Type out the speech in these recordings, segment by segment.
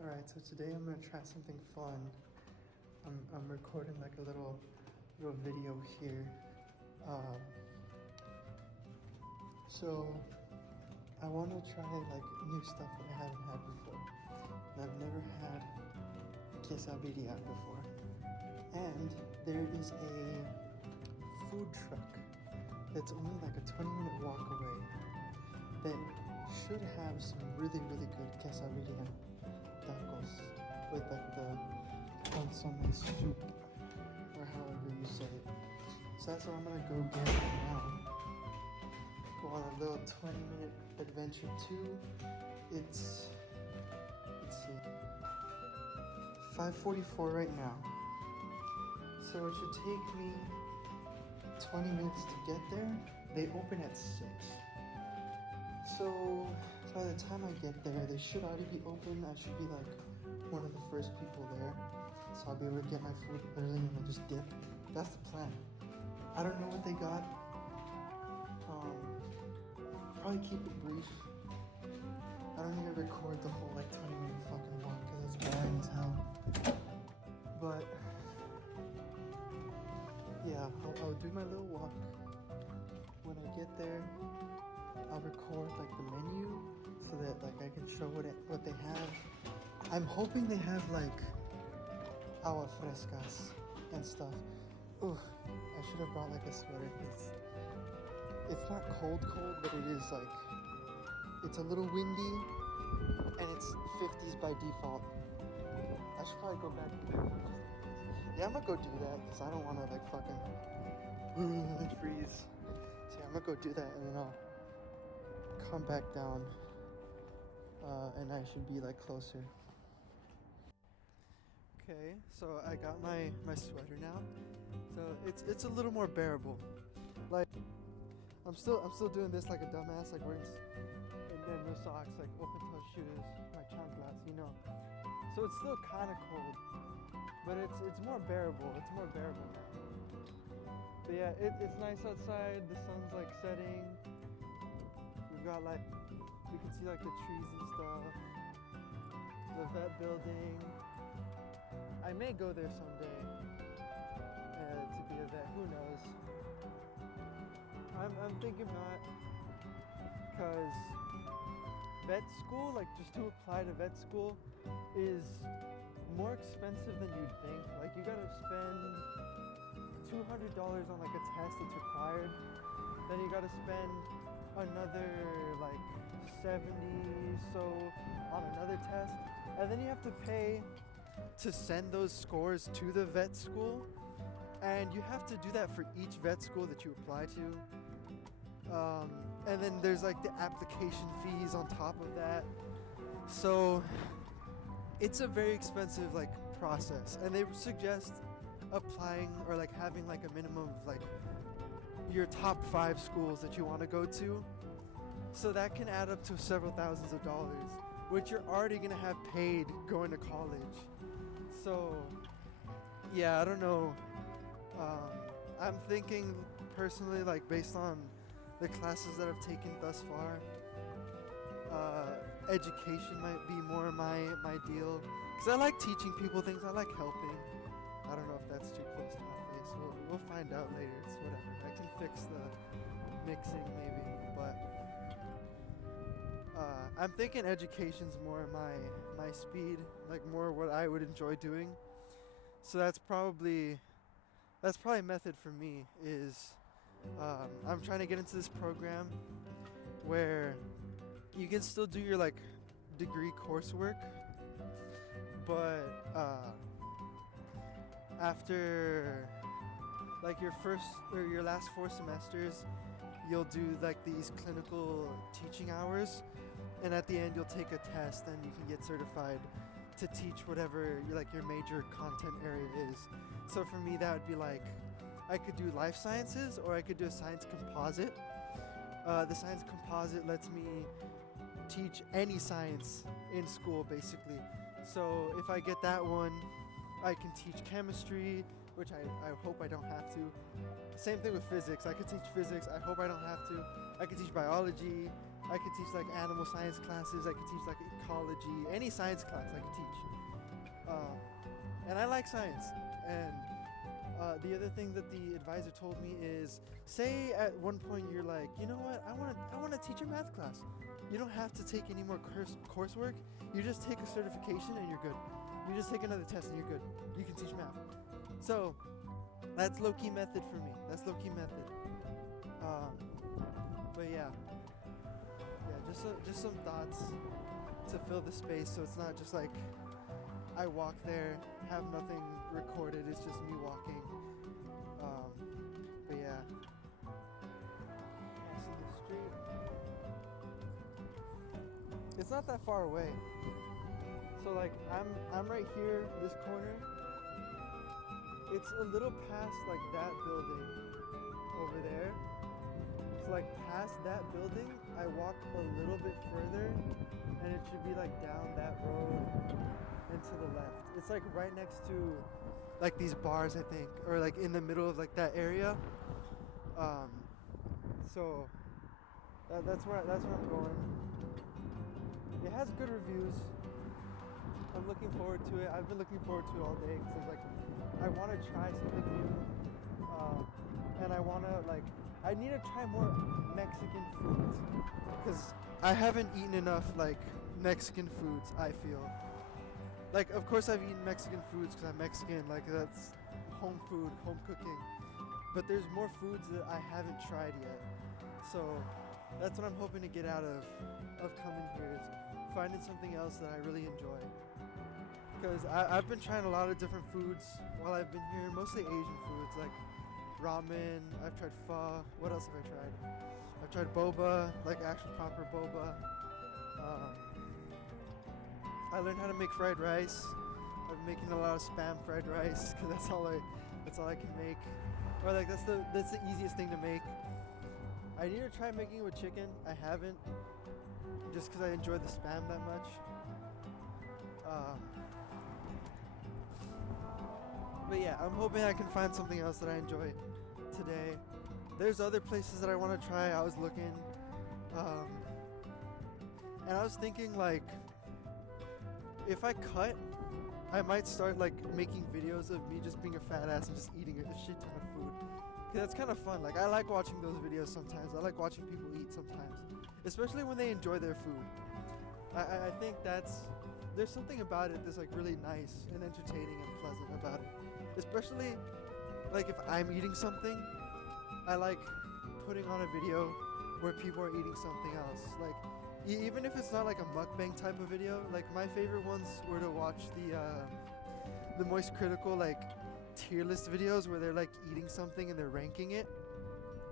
Alright, so today I'm gonna try something fun. I'm recording like a little video here. So I want to try like new stuff that I haven't had before. And I've never had quesadilla before. And there is a food truck that's only like a 20-minute walk away that should have some really good quesadilla tacos with like the consomme soup or however you say it. So that's what I'm gonna go get right now. Go on a little 20-minute adventure too. It's, let's see, 5:44 right now. So it should take me 20 minutes to get there. They open at 6. So by the time I get there, they should already be open. I should be like one of the first people there. So I'll be able to get my food early and then just dip. That's the plan. I don't know what they got. Probably keep it brief. I don't need to record the whole like 20-minute fucking walk because it's boring as hell. But yeah, I'll do my little walk. When I get there, I'll record like the menu so that like I can show what they have. I'm hoping they have like agua frescas and stuff. Ooh, I should have brought like a sweater. It's not cold, but it is like, it's a little windy and it's 50s by default. I should probably go back to yeah, I'm gonna go do that because I don't want to like fucking freeze. So yeah, I'm gonna go do that and then I'll come back down and I should be like closer. Okay, so I got my sweater now, so it's a little more bearable. Like I'm still doing this like a dumbass, like wearing and then no socks, like open toe shoes, my chanclas, you know. So it's still kind of cold, but it's more bearable. It's more bearable now. But yeah, it's nice outside. The sun's like setting. We've got like, we can see like the trees and stuff. The vet building. I may go there someday to be a vet. Who knows? I'm thinking not, because vet school, like just to apply to vet school, is more expensive than you'd think. Like you gotta spend $200 on like a test that's required. Then you gotta spend another like 70 so on another test. And then you have to pay to send those scores to the vet school. And you have to do that for each vet school that you apply to. And then there's like the application fees on top of that. So it's a very expensive like process, and they suggest applying or like having like a minimum of like your top 5 schools that you want to go to. So that can add up to several thousands of dollars, which you're already going to have paid going to college. So yeah, I don't know. I'm thinking personally, like based on the classes that I've taken thus far, education might be more my deal. Because I like teaching people things, I like helping. I don't know if that's too close to my face. We'll find out later. It's whatever. I can fix the mixing maybe. But I'm thinking education's more my speed, like more what I would enjoy doing. So that's probably a method for me is I'm trying to get into this program where you can still do your like degree coursework, but after like your first or your last 4 semesters, you'll do like these clinical teaching hours, and at the end you'll take a test and you can get certified to teach whatever your major content area is. So for me, that would be like, I could do life sciences or I could do a science composite. The science composite lets me teach any science in school basically. So if I get that one, I can teach chemistry, which I hope I don't have to. Same thing with physics. I could teach physics. I hope I don't have to. I could teach biology. I could teach like animal science classes. I could teach like psychology, any science class I could teach. And I like science. And the other thing that the advisor told me is, say at one point you're like, you know what, I want to teach a math class. You don't have to take any more coursework. You just take a certification and you're good. You just take another test and you're good. You can teach math. So that's low-key method for me. That's low-key method. But yeah, just some thoughts to fill the space, so it's not just like I walk there, have nothing recorded. It's just me walking. But yeah, crossing the street. It's not that far away. So like I'm right here, this corner. It's a little past like that building over there. So like past that building, I walk a little bit further and it should be like down that road and to the left. It's like right next to like these bars, I think, or like in the middle of like that area. So that's where I'm going. It has good reviews. I'm looking forward to it. I've been looking forward to it all day because like I want to try something new, and I need to try more Mexican foods because I haven't eaten enough like Mexican foods. I feel like, of course, I've eaten Mexican foods because I'm Mexican. Like that's home food, home cooking. But there's more foods that I haven't tried yet. So that's what I'm hoping to get out of coming here, is finding something else that I really enjoy. Because I've been trying a lot of different foods while I've been here, mostly Asian foods like ramen. I've tried pho. What else have I tried? I've tried boba, like actual proper boba. I learned how to make fried rice. I'm making a lot of spam fried rice because that's all I can make. Or like that's the easiest thing to make. I need to try making it with chicken. I haven't, just because I enjoy the spam that much. But yeah, I'm hoping I can find something else that I enjoy today. There's other places that I want to try. I was looking, and I was thinking like, if I cut, I might start like making videos of me just being a fat ass and just eating a shit ton of food. Cause that's kind of fun. Like I like watching those videos sometimes. I like watching people eat sometimes, especially when they enjoy their food. I think there's something about it that's like really nice and entertaining and pleasant about it. Especially like if I'm eating something, I like putting on a video where people are eating something else. Like even if it's not like a mukbang type of video, like my favorite ones were to watch the Moist Critical like tier list videos where they're like eating something and they're ranking it.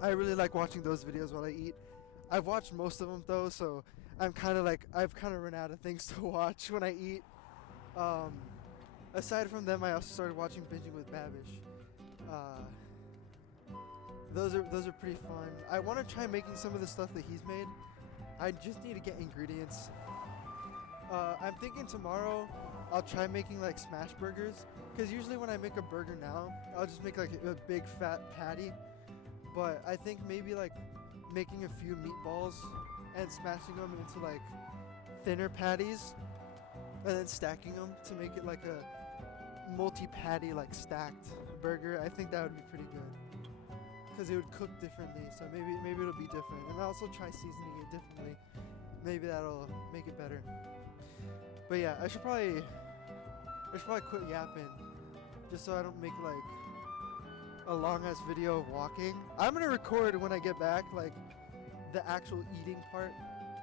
I really like watching those videos while I eat. I've watched most of them though, so I've kind of run out of things to watch when I eat. Aside from them, I also started watching Binging with Babish. Those are pretty fun. I want to try making some of the stuff that he's made. I just need to get ingredients. I'm thinking tomorrow I'll try making like smash burgers, because usually when I make a burger now, I'll just make like a big fat patty. But I think maybe like making a few meatballs and smashing them into like thinner patties and then stacking them to make it like a multi-patty like stacked burger. I think that would be pretty good because it would cook differently, so maybe it'll be different. And I'll also try seasoning it differently. Maybe that'll make it better. But yeah, I should probably quit yapping just so I don't make like a long ass video of walking. I'm gonna record when I get back like the actual eating part.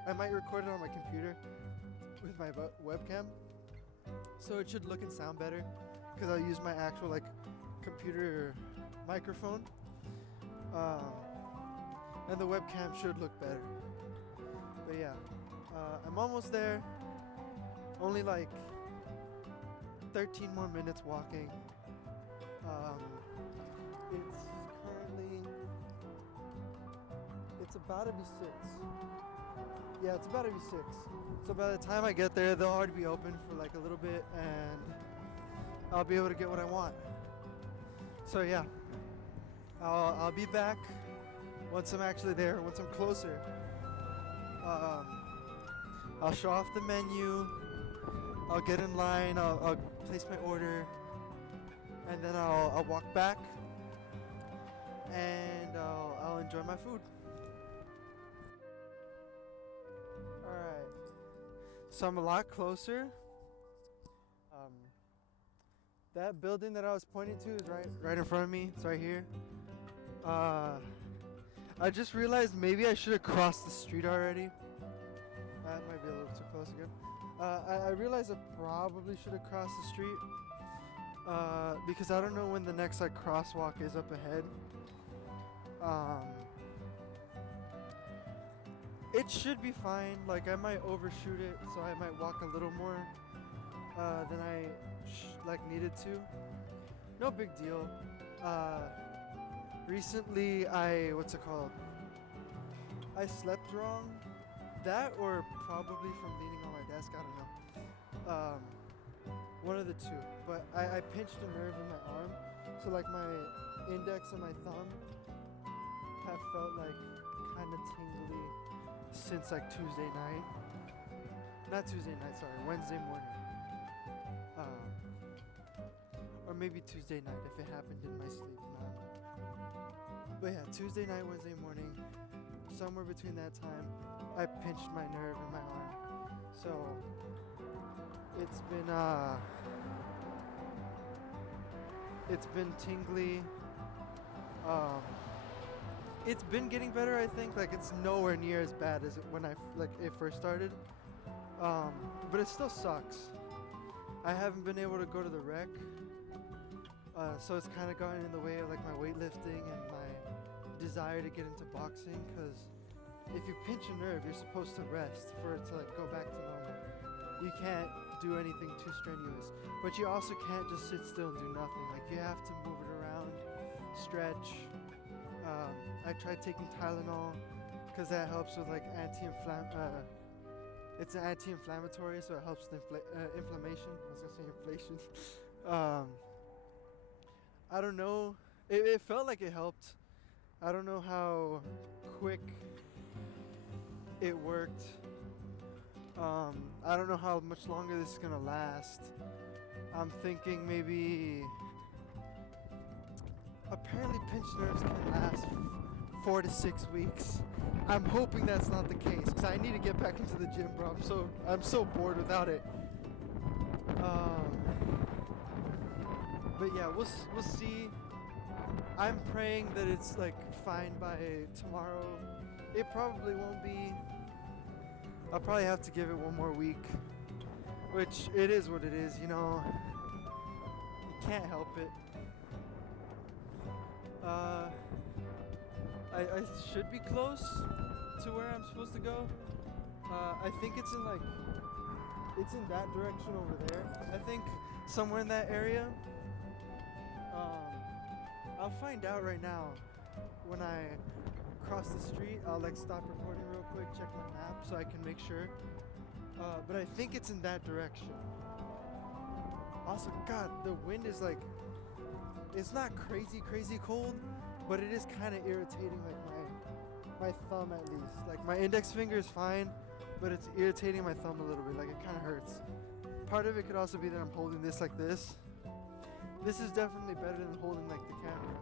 I might record it on my computer with my webcam, so it should look and sound better because I'll use my actual like computer microphone, and the webcam should look better. But yeah, I'm almost there. Only like 13 more minutes walking. It's about to be 6. Yeah, it's about to be 6. So by the time I get there, they'll already be open for like a little bit, and I'll be able to get what I want. So yeah, I'll be back once I'm actually there, once I'm closer. I'll show off the menu. I'll get in line. I'll place my order, and then I'll walk back, and I'll enjoy my food. All right. So I'm a lot closer. That building that I was pointing to is right in front of me. It's right here. I just realized maybe I should have crossed the street already. That might be a little too close again. I realized I probably should have crossed the street because I don't know when the next like crosswalk is up ahead. It should be fine. Like I might overshoot it, so I might walk a little more than I needed to. No big deal. Recently I slept wrong. That or probably from leaning on my desk, I don't know. One of the two. But I pinched a nerve in my arm, so like my index and my thumb have felt like kind of tingly since like Tuesday night. Not Tuesday night, sorry, Wednesday morning. Or maybe Tuesday night if it happened in my sleep. No. But yeah, Tuesday night, Wednesday morning, somewhere between that time, I pinched my nerve in my arm. So it's been tingly. It's been getting better, I think. Like it's nowhere near as bad as when it first started. But it still sucks. I haven't been able to go to the rec. So it's kind of gotten in the way of like my weightlifting and my desire to get into boxing, because if you pinch a nerve, you're supposed to rest for it to like go back to normal. You can't do anything too strenuous, but you also can't just sit still and do nothing. Like you have to move it around, stretch. I tried taking Tylenol because that helps with like it's an anti-inflammatory, so it helps with inflammation. I was gonna say inflation. I don't know. It felt like it helped. I don't know how quick it worked. I don't know how much longer this is gonna last. I'm thinking maybe. Apparently, pinched nerves can last 4 to 6 weeks. I'm hoping that's not the case, because I need to get back into the gym, bro. I'm so bored without it. But yeah, we'll see. I'm praying that it's like fine by tomorrow. It probably won't be. I'll probably have to give it one more week, which it is what it is, you know. You can't help it. I should be close to where I'm supposed to go. I think it's in that direction over there. I think somewhere in that area. I'll find out right now. When I cross the street, I'll like stop recording real quick, check my map so I can make sure. But I think it's in that direction. Also, God, the wind is like, it's not crazy cold, but it is kind of irritating like my thumb at least. Like my index finger is fine, but it's irritating my thumb a little bit, like it kind of hurts. Part of it could also be that I'm holding this like this. This is definitely better than holding like the camera.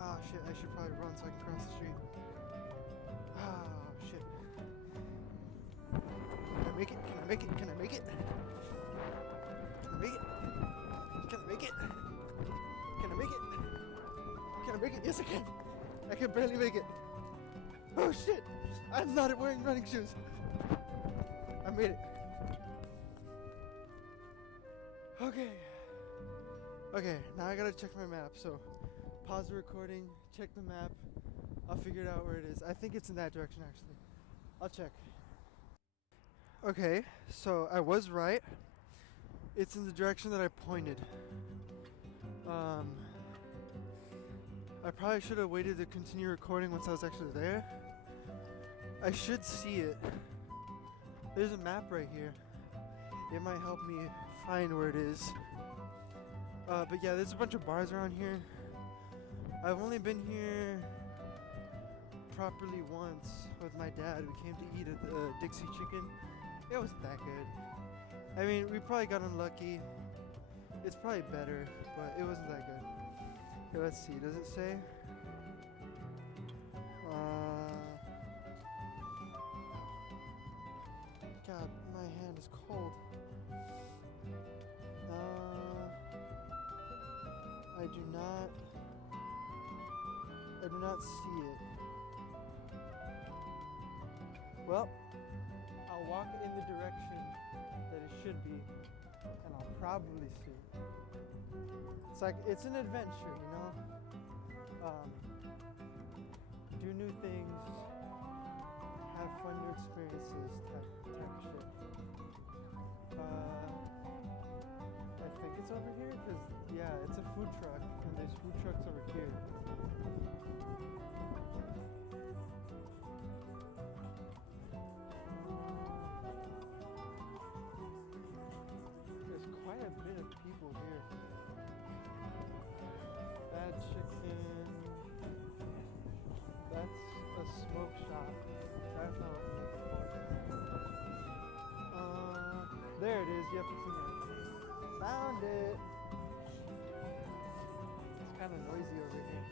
Oh shit, I should probably run so I can cross the street. Oh shit. Can I make it? Can I make it? Can I make it? Can I make it? Can I make it? Can I make it? Can I make it? Yes, I can. I can barely make it. Oh shit! I'm not wearing running shoes. I made it. Okay, now I gotta check my map. So, pause the recording, check the map. I'll figure it out where it is. I think it's in that direction actually. I'll check. Okay, so I was right. It's in the direction that I pointed. I probably should have waited to continue recording once I was actually there. I should see it. There's a map right here. It might help me find where it is. But yeah, there's a bunch of bars around here. I've only been here properly once with my dad. We came to eat at the Dixie Chicken. It wasn't that good. I mean, we probably got unlucky. It's probably better, but it wasn't that good. Okay, let's see. Does it say? God, my hand is cold. I do not see it. Well, I'll walk in the direction that it should be, and I'll probably see it. It's like, it's an adventure, you know? Do new things, have fun new experiences type of shit. I think it's over here, because, yeah, it's a food truck, and there's food trucks over here. There's quite a bit of people here. Bad chicken. That's a smoke shop. That's not open before. There it is. Yep, it's in there. Found it. It's kind of noisy over here.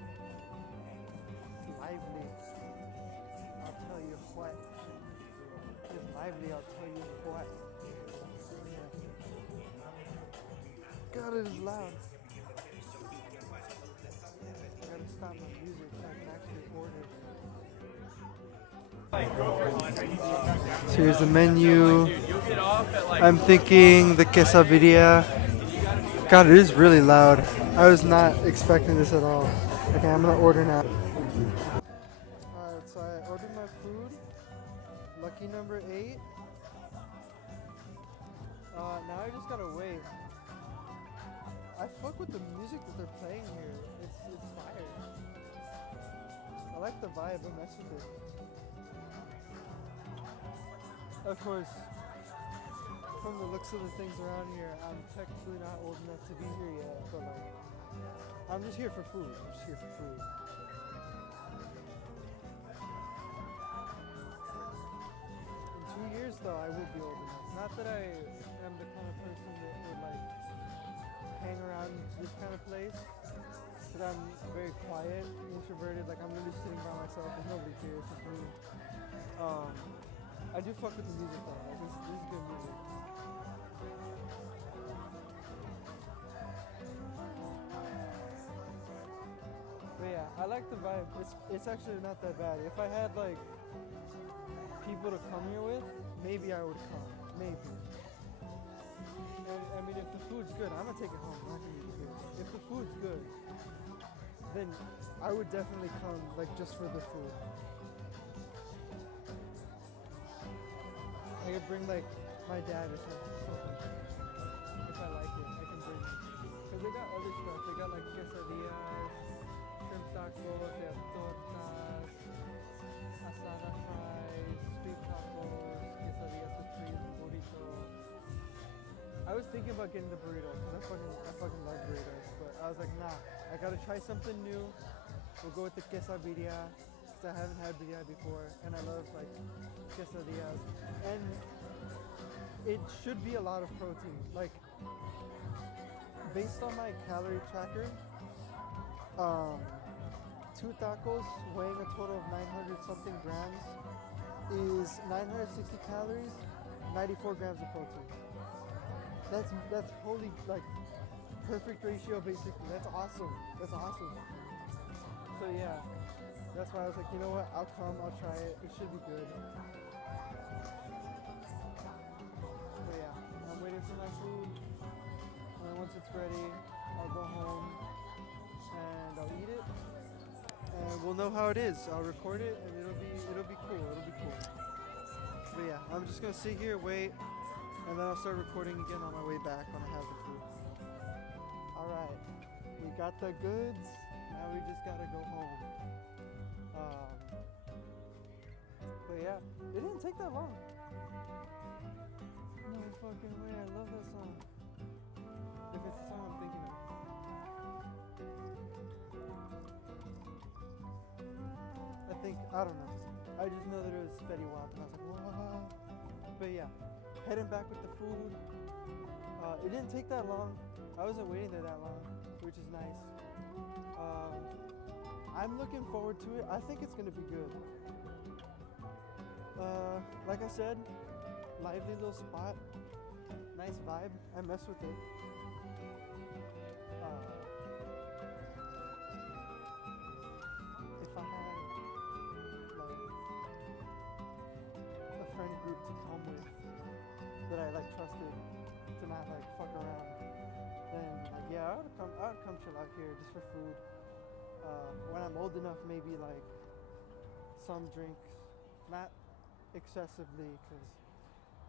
It's lively. I'll tell you what. It's lively, I'll tell you what. Yeah. God, it is loud. I gotta stop my music so I can actually order. So here's the menu. I'm thinking the quesadilla. God, it is really loud. I was not expecting this at all. Okay, I'm gonna order now. Alright, so I ordered my food. Lucky number 8. Now I just gotta wait. I fuck with the music that they're playing here. It's fire. I like the vibe. I mess with it. Of course, from the looks of the things around here, I'm technically not old enough to be here yet, but like, I'm just here for food. I'm just here for food. In 2 years though, I will be old enough. Not that I am the kind of person that would like hang around this kind of place, because I'm very quiet, introverted, like I'm really sitting by myself, there's nobody here, it's just me. I do fuck with the music though, like this is good music. But yeah, I like the vibe. It's actually not that bad. If I had like people to come here with, maybe I would come. Maybe. And I mean, if the food's good, I'm gonna take it home. I'm not gonna eat it here. If the food's good, then I would definitely come, like just for the food. I could bring like my dad or something. If I like it, I can bring it. Cause they got other stuff. They got like quesadillas, shrimp tacos, they have tortas, asada fries, street tacos, quesadillas with cheese, and burrito. I was thinking about getting the burrito because I fucking love burritos, but I was like, nah, I gotta try something new. We'll go with the quesadilla. I haven't had birria before, and I love like quesadillas, and it should be a lot of protein. Like based on my calorie tracker, 2 tacos weighing a total of 900 something grams is 960 calories, 94 grams of protein. That's wholly like perfect ratio basically. That's awesome. That's awesome. So yeah. That's why I was like, you know what, I'll come, I'll try it, it should be good. But yeah, I'm waiting for my food, and then once it's ready, I'll go home, and I'll eat it, and we'll know how it is. I'll record it, and it'll be cool, But yeah, I'm just gonna sit here, wait, and then I'll start recording again on my way back when I have the food. Alright, we got the goods, now we just gotta go home. But yeah, it didn't take that long. No fucking way, I love that song. If it's the song I'm thinking of. I don't know. I just know that it was Fetty Wap, and I was like, whoa. But yeah, heading back with the food. It didn't take that long. I wasn't waiting there that long, which is nice. I'm looking forward to it. I think it's gonna be good. Like I said, lively little spot, nice vibe. I mess with it. If I had like a friend group to come with that I like trusted to not like fuck around, then like yeah, I would come chill out here just for food. When I'm old enough, maybe like some drinks, not excessively, because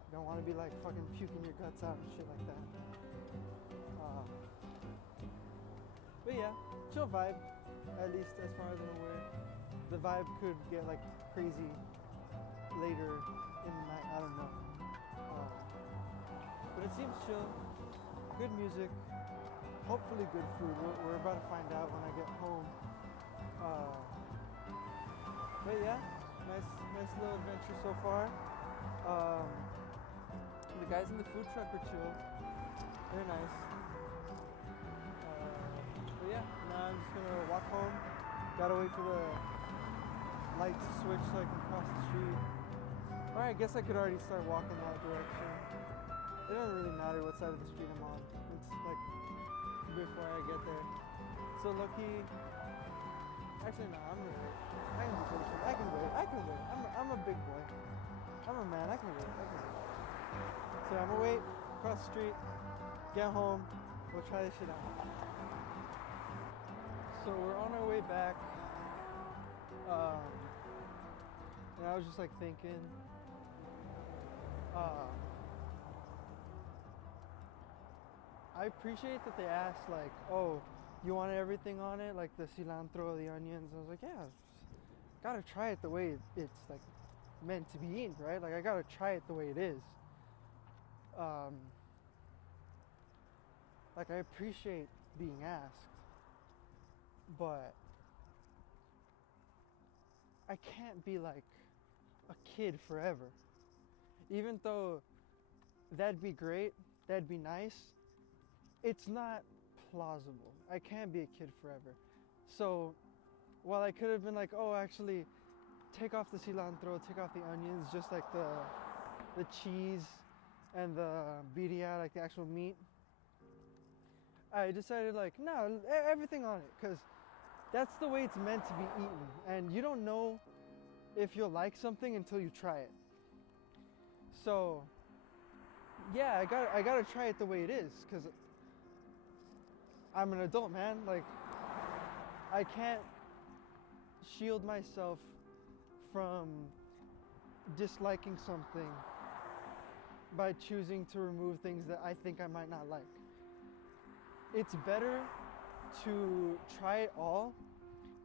I don't want to be like fucking puking your guts out and shit like that. But yeah, chill vibe, at least as far as I'm aware. The vibe could get like crazy later in the night, I don't know. But it seems chill, good music, hopefully good food. We're about to find out when I get home. But yeah, nice little adventure so far. The guys in the food truck are chill. They're nice. But yeah, now I'm just gonna walk home. Gotta wait for the light to switch so I can cross the street. Or I guess I could already start walking that direction. It doesn't really matter what side of the street I'm on. It's like before I get there. So lucky. Actually, no, I'm gonna wait. I can be patient. I can wait. I'm a big boy. I'm a man. I can wait. So I'm gonna wait, cross the street, get home. We'll try this shit out. So we're on our way back. And I was just like thinking. I appreciate that they asked like, oh, you wanted everything on it, like the cilantro, the onions. I was like, yeah, gotta try it the way it's like meant to be eaten, right? Like I gotta try it the way it is. Like I appreciate being asked, but I can't be like a kid forever. Even though that'd be great, that'd be nice, it's not plausible. I can't be a kid forever. So while I could have been like, oh, actually take off the cilantro, take off the onions, just like the cheese and the birria, like the actual meat, I decided like, no, everything on it, because that's the way it's meant to be eaten. And you don't know if you'll like something until you try it. So yeah, I gotta try it the way it is, because I'm an adult, man. Like I can't shield myself from disliking something by choosing to remove things that I think I might not like. It's better to try it all,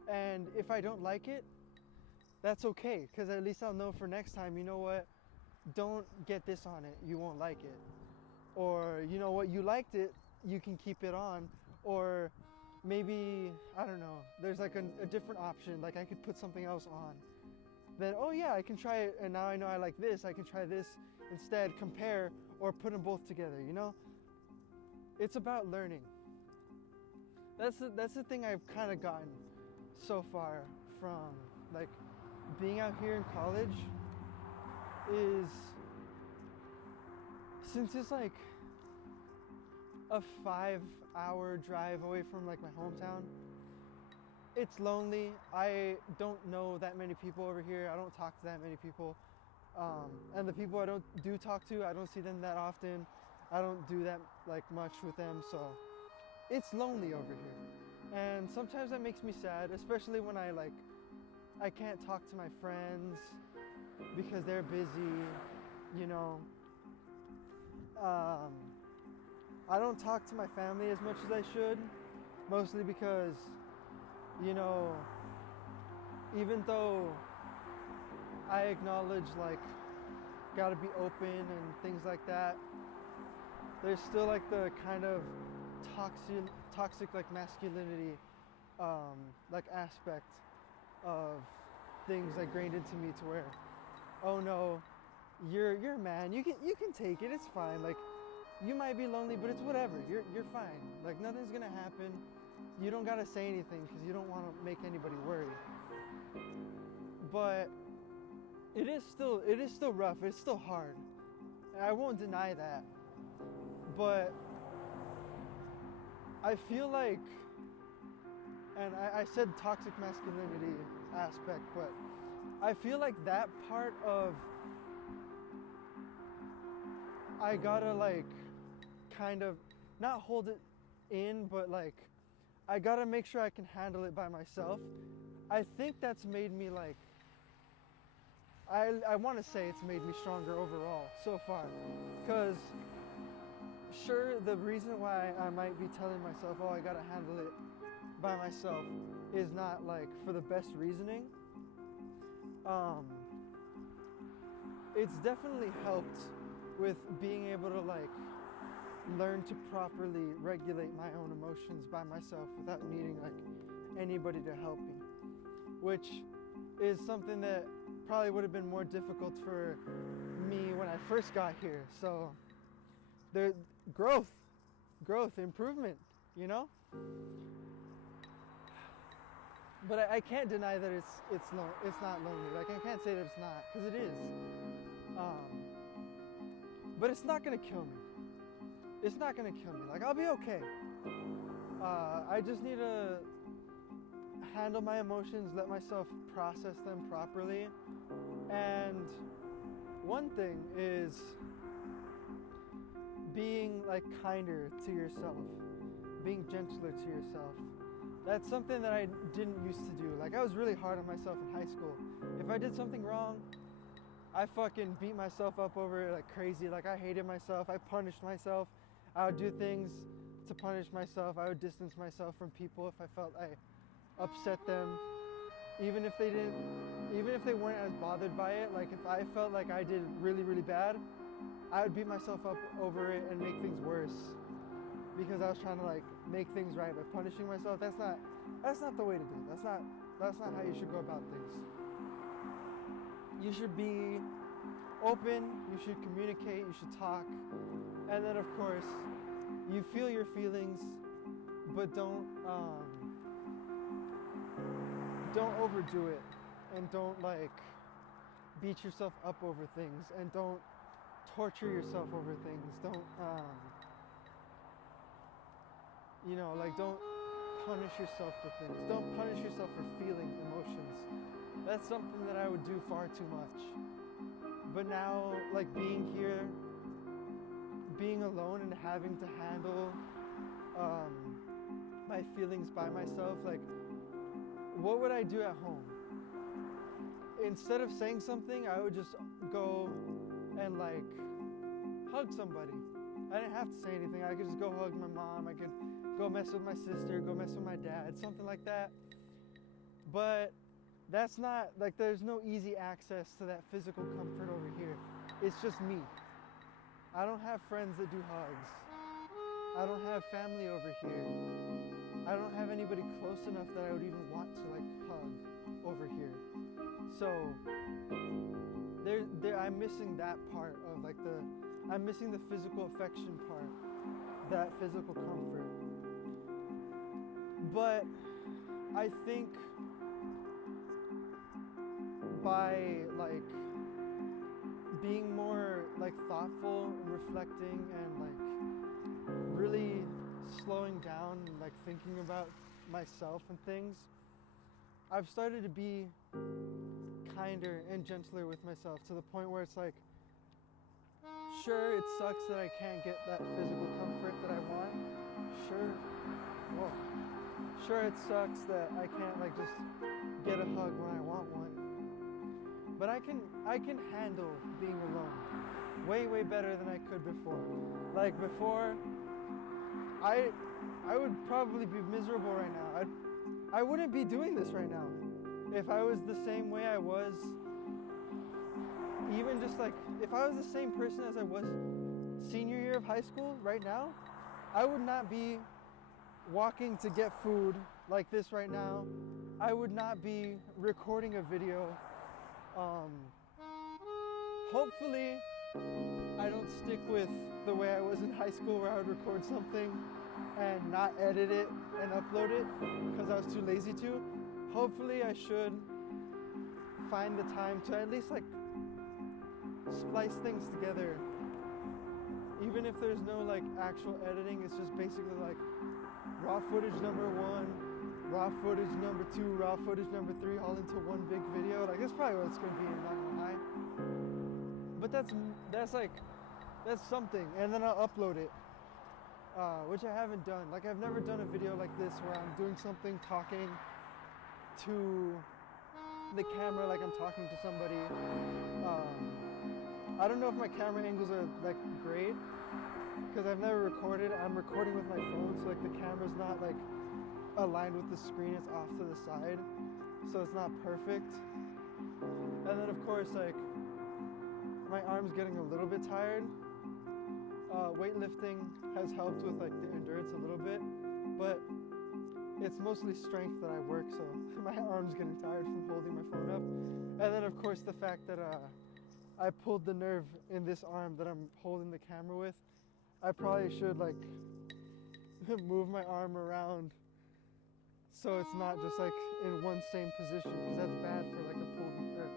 and if I don't like it, that's okay, because at least I'll know for next time, you know what, don't get this on it, you won't like it. Or you know what, you liked it, you can keep it on. Or maybe, I don't know, there's like a different option, like I could put something else on. Then, oh yeah, I can try it, and now I know I like this, I can try this instead, compare, or put them both together, you know? It's about learning. That's the thing I've kind of gotten so far from like being out here in college, is since it's like a 5-hour drive away from like my hometown, it's lonely. I don't know that many people over here. I don't talk to that many people. And the people I do talk to, I don't see them that often. I don't do that like much with them, so it's lonely over here. And sometimes that makes me sad, especially when I can't talk to my friends because they're busy, you know. I don't talk to my family as much as I should, mostly because, you know, even though I acknowledge like gotta be open and things like that, there's still like the kind of toxic like masculinity like aspect of things like grained into me to where, oh no, you're a man. You can take it. It's fine. Like, you might be lonely, but it's whatever. You're fine. Like, nothing's gonna happen. You don't gotta say anything because you don't want to make anybody worry. But it is still rough. It's still hard. I won't deny that. But I feel like, and I said toxic masculinity aspect, but I feel like that part of, I gotta like kind of not hold it in, but like I gotta make sure I can handle it by myself. I think that's made me like, I want to say it's made me stronger overall so far. Because sure, the reason why I might be telling myself, oh, I gotta handle it by myself, is not like for the best reasoning. It's definitely helped with being able to like learn to properly regulate my own emotions by myself without needing like anybody to help me, which is something that probably would have been more difficult for me when I first got here. So there's growth, improvement, you know? But I can't deny that it's not lonely. Like, I can't say that it's not, because it is. But it's not gonna kill me. It's not gonna kill me. Like, I'll be okay. I just need to handle my emotions, let myself process them properly. And one thing is being like kinder to yourself, being gentler to yourself. That's something that I didn't used to do. Like, I was really hard on myself in high school. If I did something wrong, I fucking beat myself up over it like crazy. Like, I hated myself. I punished myself. I would do things to punish myself. I would distance myself from people if I felt I upset them. Even if they weren't as bothered by it. Like, if I felt like I did really, really bad, I would beat myself up over it and make things worse. Because I was trying to like make things right by punishing myself. That's not the way to do it. That's not how you should go about things. You should be open, you should communicate, you should talk. And then of course, you feel your feelings, but don't overdo it, and don't like beat yourself up over things, and don't torture yourself over things. Don't don't punish yourself for things. Don't punish yourself for feeling emotions. That's something that I would do far too much. But now, like, being here, being alone and having to handle my feelings by myself, like, what would I do at home? Instead of saying something, I would just go and like hug somebody. I didn't have to say anything. I could just go hug my mom. I could go mess with my sister, go mess with my dad, something like that. But that's not, like, there's no easy access to that physical comfort over here. It's just me. I don't have friends that do hugs. I don't have family over here. I don't have anybody close enough that I would even want to like hug over here. So I'm missing that part of like I'm missing the physical affection part, that physical comfort. But I think by like being more like thoughtful and reflecting and like really slowing down and like thinking about myself and things, I've started to be kinder and gentler with myself, to the point where it's like, sure, it sucks that I can't get that physical comfort that I want. Sure, it sucks that I can't like just get a hug when I want one. But I can handle being alone way better than I could before. Like before, I would probably be miserable right now. I wouldn't be doing this right now if I was the same way I was. Even just like, if I was the same person as I was senior year of high school right now, I would not be walking to get food like this right now, I would not be recording a video. Hopefully I don't stick with the way I was in high school where I would record something and not edit it and upload it because I was too lazy to. Hopefully I should find the time to at least like splice things together. Even if there's no like actual editing, it's just basically like raw footage number 1, raw footage number 2, raw footage number 3, all into one big video. Like that's probably what it's gonna be, I'm not gonna lie. But that's something, and then I'll upload it, which I haven't done. Like I've never done a video like this where I'm doing something, talking to the camera like I'm talking to somebody. I don't know if my camera angles are like great because I've never recorded. I'm recording with my phone, so like the camera's not like aligned with the screen, it's off to the side, so it's not perfect. And then of course like my arm's getting a little bit tired. Weightlifting has helped with like the endurance a little bit, but it's mostly strength that I work, so my arm's getting tired from holding my phone up. And then of course the fact that I pulled the nerve in this arm that I'm holding the camera with. I probably should like move my arm around so it's not just like in one same position, because that's bad for like a pulled or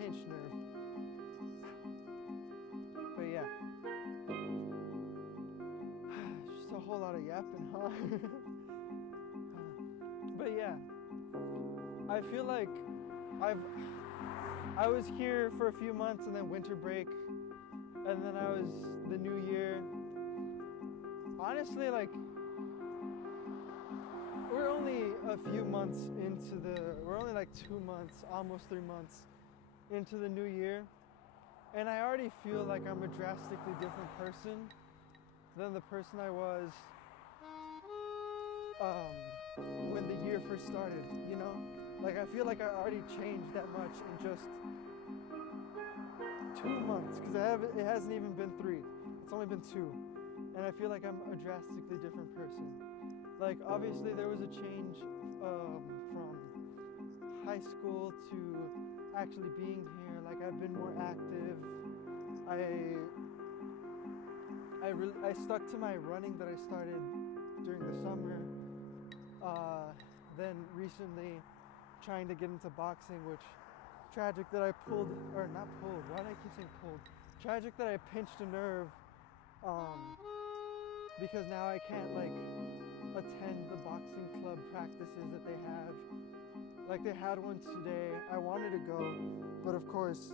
pinched nerve. But yeah, just a whole lot of yapping, huh? But yeah, I feel like I was here for a few months and then winter break, and then I was the new year. Honestly, like we're only like 2 months, almost 3 months into the new year, and I already feel like I'm a drastically different person than the person I was when the year first started, you know? Like I feel like I already changed that much in just 2 months, because it hasn't even been 3. It's only been 2. And I feel like I'm a drastically different person. Like obviously there was a change from high school to actually being here. Like I've been more active. I stuck to my running that I started during the summer. Then recently trying to get into boxing, which tragic that I pulled, or not pulled, why do I keep saying pulled? Tragic that I pinched a nerve, because now I can't like attend the boxing club practices that they have. Like they had one today, I wanted to go, but of course,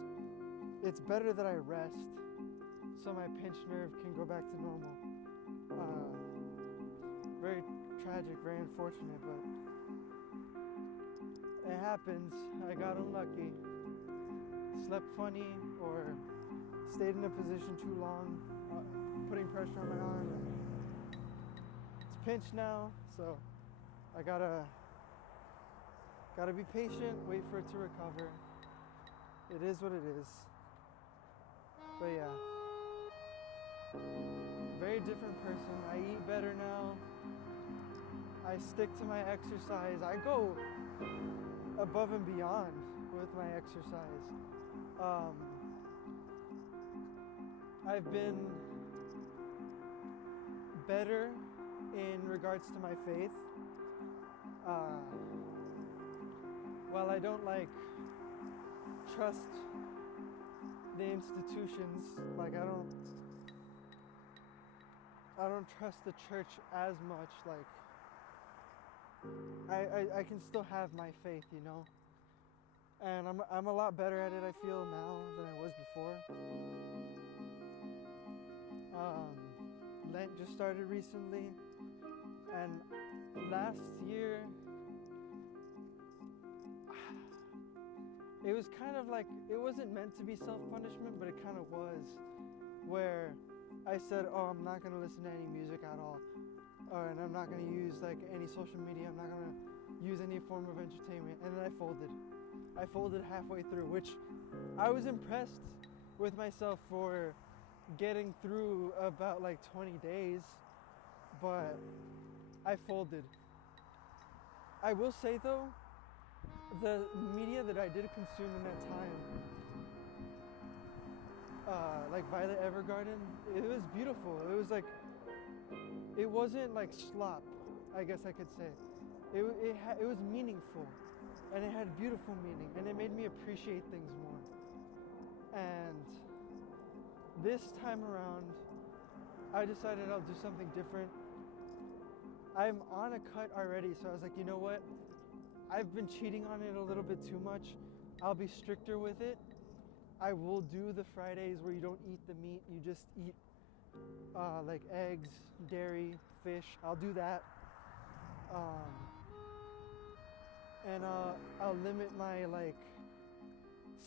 it's better that I rest so my pinched nerve can go back to normal. Very tragic, very unfortunate, but it happens. I got unlucky, slept funny, or stayed in a position too long, putting pressure on my arm. And it's pinched now, so I gotta be patient, wait for it to recover. It is what it is. But yeah, very different person. I eat better now. I stick to my exercise. I go above and beyond with my exercise. I've been better in regards to my faith. While I don't like trust the institutions, like I don't trust the church as much. Like I can still have my faith, you know, and I'm a lot better at it, I feel, now than I was before. Lent just started recently, and last year it was kind of like, it wasn't meant to be self-punishment, but it kind of was, where I said, oh, I'm not going to listen to any music at all, and I'm not going to use like any social media, I'm not going to use any form of entertainment, and then I folded halfway through, which I was impressed with myself for getting through about like 20 days, but I folded. I will say though, the media that I did consume in that time, like Violet Evergarden, it was beautiful. It was like, it wasn't like slop, I guess I could say. It was meaningful, and it had beautiful meaning, and it made me appreciate things more. And this time around, I decided I'll do something different. I'm on a cut already, so I was like, you know what? I've been cheating on it a little bit too much. I'll be stricter with it. I will do the Fridays where you don't eat the meat, you just eat like eggs, dairy, fish. I'll do that. And I'll limit my like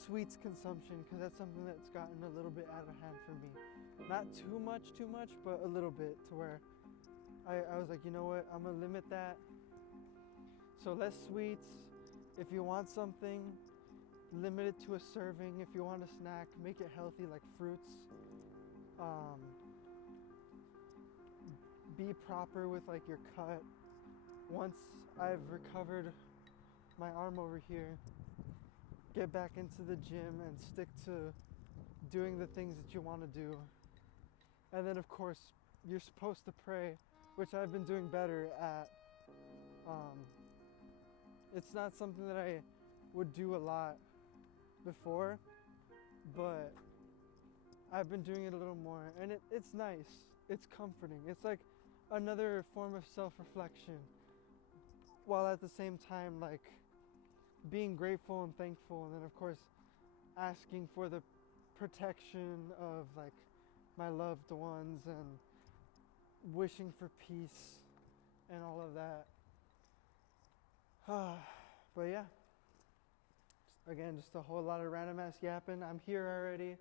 sweets consumption, because that's something that's gotten a little bit out of hand for me. Not too much, but a little bit, to where I was like, you know what, I'm gonna limit that. So less sweets. If you want something, limit it to a serving. If you want a snack, make it healthy, like fruits. Be proper with like your cut. Once I've recovered my arm over here, get back into the gym and stick to doing the things that you want to do. And then of course, you're supposed to pray, which I've been doing better at. It's not something that I would do a lot before, but I've been doing it a little more, and it's nice. It's comforting. It's like another form of self-reflection, while at the same time like being grateful and thankful, and then of course asking for the protection of like my loved ones and wishing for peace and all of that. But yeah, again, just a whole lot of random ass yapping. I'm here already.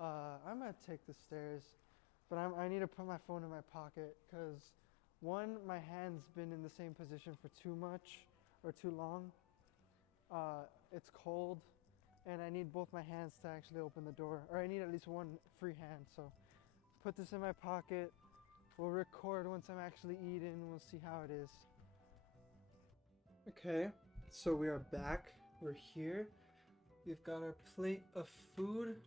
I'm gonna take the stairs, but I need to put my phone in my pocket, because one, my hand's been in the same position for too much or too long. It's cold, and I need both my hands to actually open the door, or I need at least one free hand. So put this in my pocket. We'll record once I'm actually eating. We'll see how it is. Okay, so we are back. We're here. We've got our plate of food.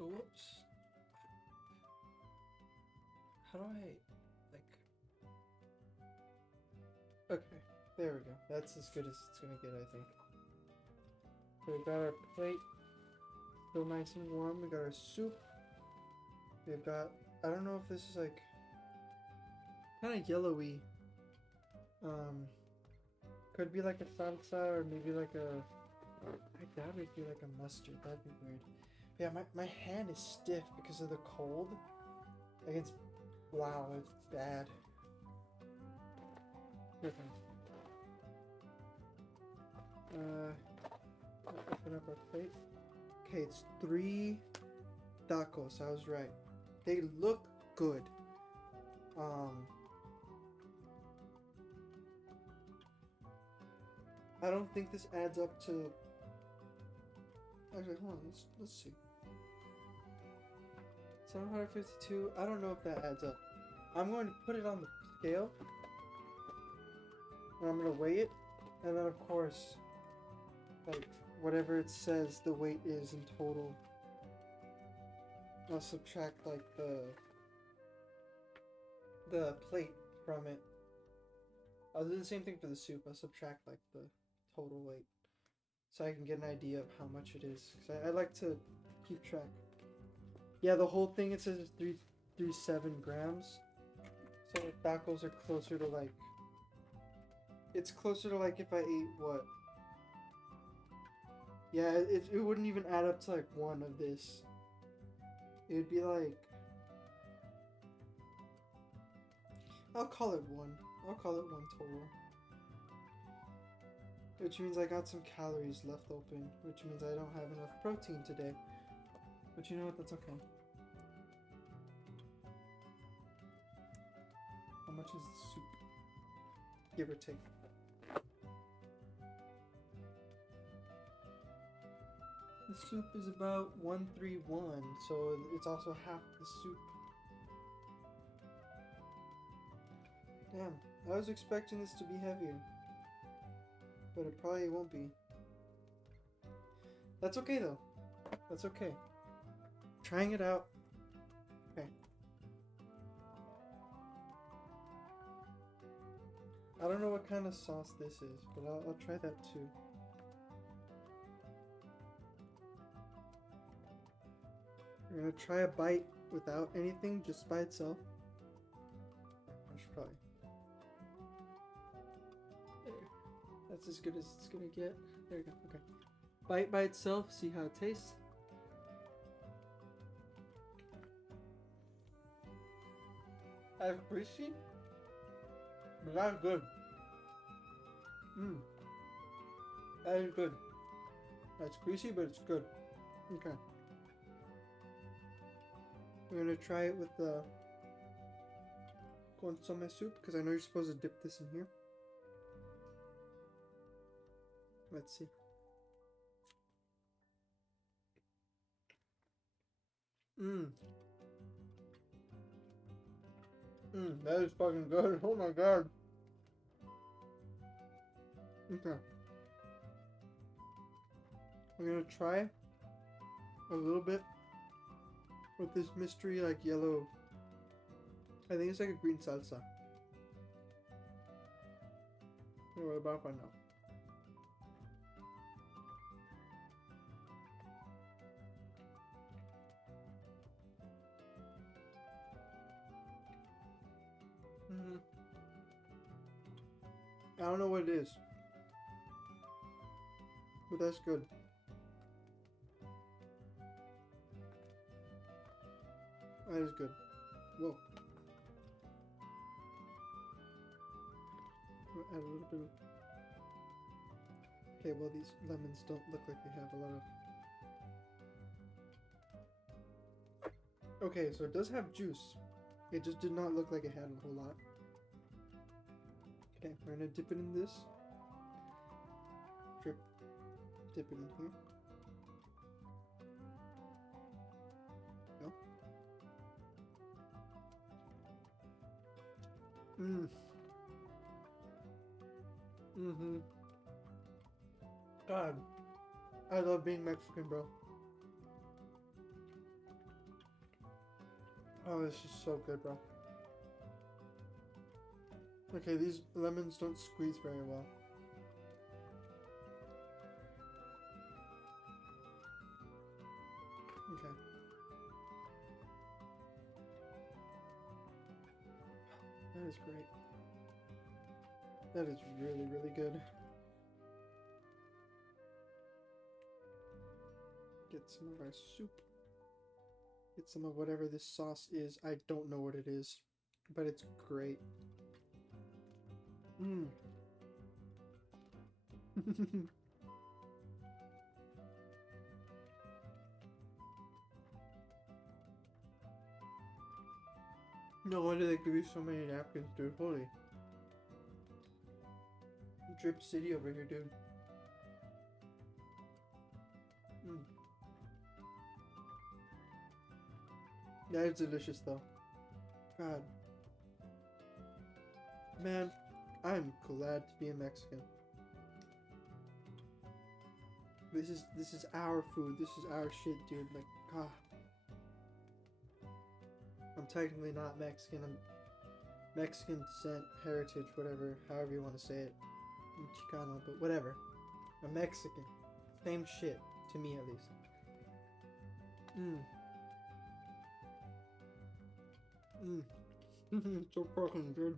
Oh, whoops. How do I, like... Okay, there we go. That's as good as it's gonna get, I think. So we've got our plate, still nice and warm. We got our soup. We've got, I don't know if this is like, kind of yellowy. Could be like a salsa, or maybe like a, I doubt it'd be like a mustard. That'd be weird. But yeah, my hand is stiff because of the cold. Like it's, wow, it's bad. Okay. Open up our plate. Okay, it's 3 tacos. I was right. They look good. I don't think this adds up to... Actually, hold on, let's see. 752, I don't know if that adds up. I'm going to put it on the scale, and I'm going to weigh it, and then of course, like, whatever it says the weight is in total, I'll subtract like the plate from it. I'll do the same thing for the soup. I'll subtract like the total weight, so I can get an idea of how much it is, because I like to keep track. Yeah, the whole thing, it says it's 337 grams. So tacos are closer to like, it's closer to like if I ate what? Yeah, it wouldn't even add up to like one of this. It would be like, I'll call it one. I'll call it one total. Which means I got some calories left open, which means I don't have enough protein today. But you know what, that's okay. How much is the soup? Give or take. The soup is about 131, so it's also half the soup. Damn, I was expecting this to be heavier, but it probably won't be. That's okay though. That's okay. Trying it out. Okay. I don't know what kind of sauce this is, but I'll try that too. We're gonna try a bite without anything, just by itself. I should probably. There. That's as good as it's gonna get. There you go. Okay. Bite by itself, see how it tastes. That's greasy, but that's good. Mmm. That is good. That's greasy, but it's good. Okay. We're gonna try it with the consomme soup, because I know you're supposed to dip this in here. Let's see. Mmm. Mmm, that is fucking good. Oh my god. Okay. I'm gonna try a little bit with this mystery, like, yellow. I think it's like a green salsa. Anyway, about right now. I don't know what it is, but that's good. That is good. Whoa. We'll add a little bit of... Okay, well, these lemons don't look like they have a lot of... Okay, so it does have juice. It just did not look like it had a whole lot. Okay, we're gonna dip it in this. Dip it in here. No. Mmm. Mm-hmm. God. I love being Mexican, bro. Oh, this is so good, bro. Okay, these lemons don't squeeze very well. Okay. That is great. That is really, really good. Get some of our soup. Get some of whatever this sauce is. I don't know what it is, but it's great. Mmm. No wonder they give you so many napkins, dude. Holy. Drip City over here, dude. Mm. That is delicious, though. God. Man, I'm glad to be a Mexican. This is our food. This is our shit, dude. Like, God. I'm technically not Mexican. I'm Mexican descent, heritage, whatever, however you want to say it. I'm Chicano, but whatever. I'm Mexican. Same shit, to me at least. So fucking good.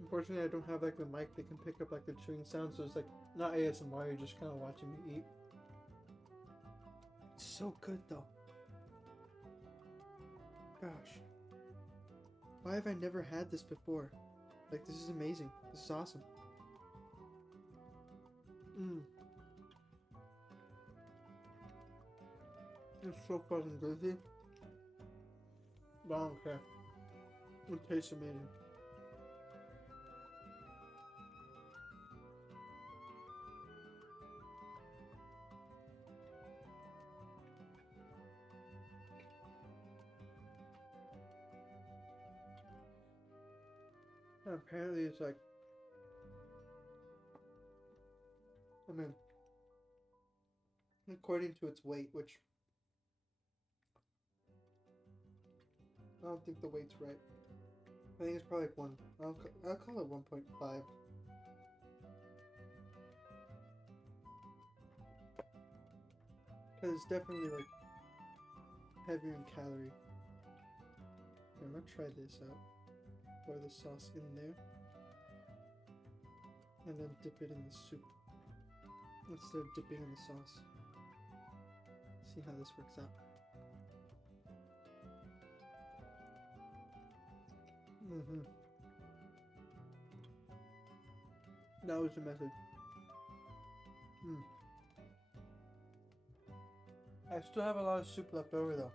Unfortunately, I don't have like the mic that can pick up like the chewing sound, so it's like not ASMR, you're just kind of watching me eat. It's so good though. Gosh. Why have I never had this before? Like, this is amazing. This is awesome. It's so fucking good. But I don't care. It tastes amazing. Apparently it's like, I mean, according to its weight, which I don't think the weight's right. I think it's probably like I'll call it 1.5. Because it's definitely like heavier in calorie. Here, I'm gonna try this out. Pour the sauce in there. And then dip it in the soup. Instead of dipping in the sauce. See how this works out. That was the message. I still have a lot of soup left over though.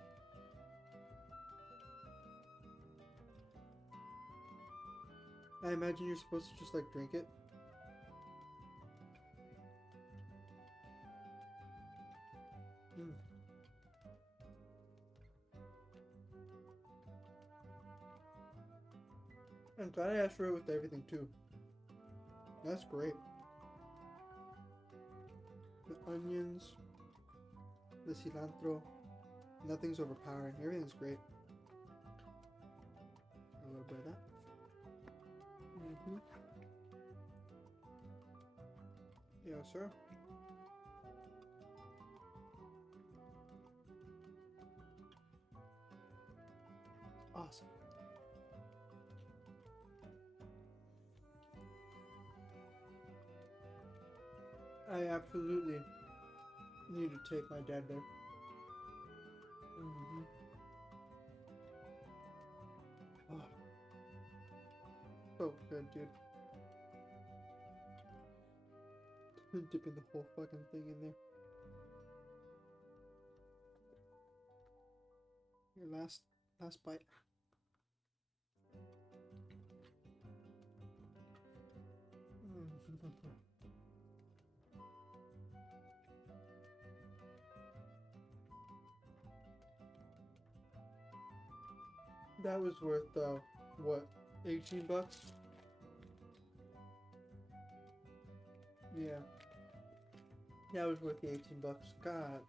I imagine you're supposed to just like drink it. I'm glad I asked for it with everything too. That's great. The onions, the cilantro, nothing's overpowering. Everything's great. A little bit of that. Yes, sir. Awesome. I absolutely need to take my dad there. Oh. So good, dude. Dipping the whole fucking thing in there. Your last bite. That was worth what, 18 bucks? Yeah. That was worth the 18 bucks. God.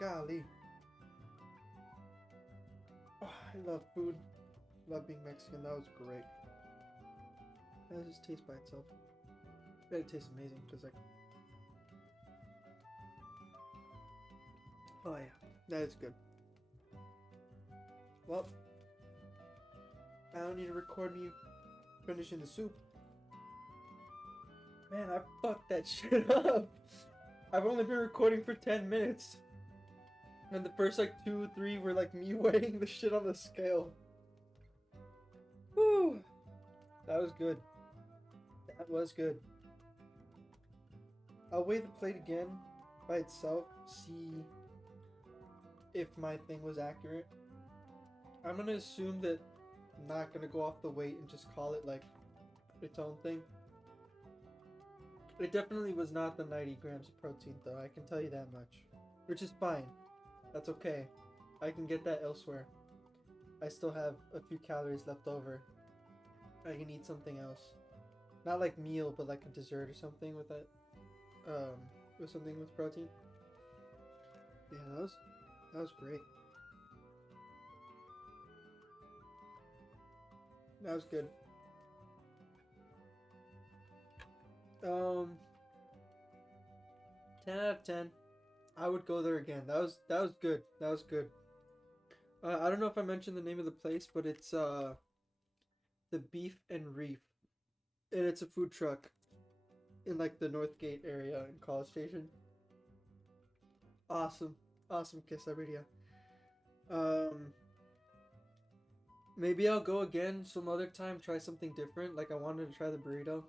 Golly. Oh, I love food. Love being Mexican. That was great. How does this taste by itself? It tastes amazing because like, oh yeah, that is good. Well, I don't need to record me finishing the soup. Man, I fucked that shit up. I've only been recording for 10 minutes. And the first like 2, 3 were like me weighing the shit on the scale. Whew. That was good. That was good. I'll weigh the plate again by itself, see if my thing was accurate. I'm gonna assume that I'm not gonna go off the weight and just call it like its own thing. It definitely was not the 90 grams of protein though, I can tell you that much. Which is fine. That's okay. I can get that elsewhere. I still have a few calories left over. I can eat something else. Not like meal, but like a dessert or something with that. With something with protein. Yeah, that was great. That was good. 10 out of 10. I would go there again. That was good. That was good. I don't know if I mentioned the name of the place, but it's the Beef and Reef, and it's a food truck in like the Northgate area in College Station. Awesome quesadilla. Maybe I'll go again some other time. Try something different. Like I wanted to try the burrito.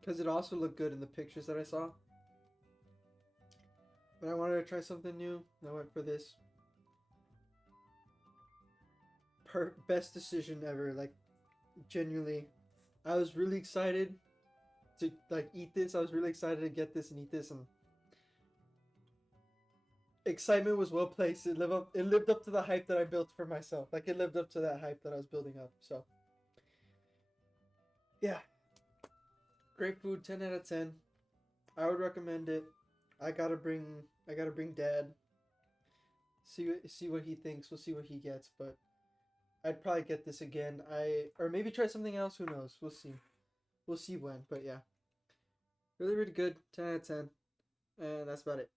Because it also looked good in the pictures that I saw. But I wanted to try something new. I went for this. Best decision ever. Like, genuinely. I was really excited to, like, eat this. I was really excited to get this and eat this. And excitement was well placed. It lived up to the hype that I built for myself. Like it lived up to that hype that I was building up. So yeah, great food, 10 out of 10. I would recommend it. I gotta bring dad. See what he thinks. We'll see what he gets, but I'd probably get this again. Or maybe try something else. Who knows? We'll see. We'll see when. But yeah, really really good. 10 out of 10, and that's about it.